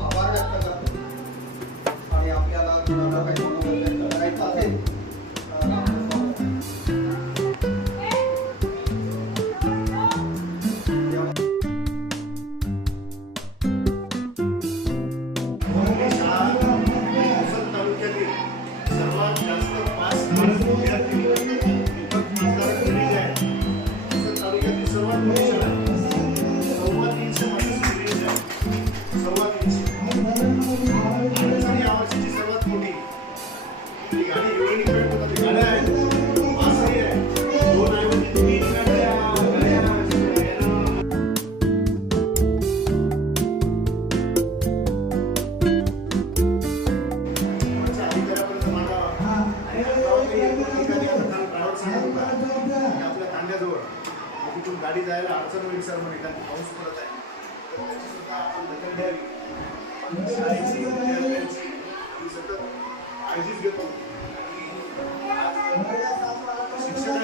आभार व्यक्त करतो आणि आपल्याला कुणाला काही व्यक्त करायचं असेल गाडी जायला अडचण होईल सर म्हणे कारण पाऊस पडत आहे तर त्याची सुद्धा आपण दखल घ्यावी शाळेची विद्यार्थ्यांची सतत काळजीच घेतो शिक्षक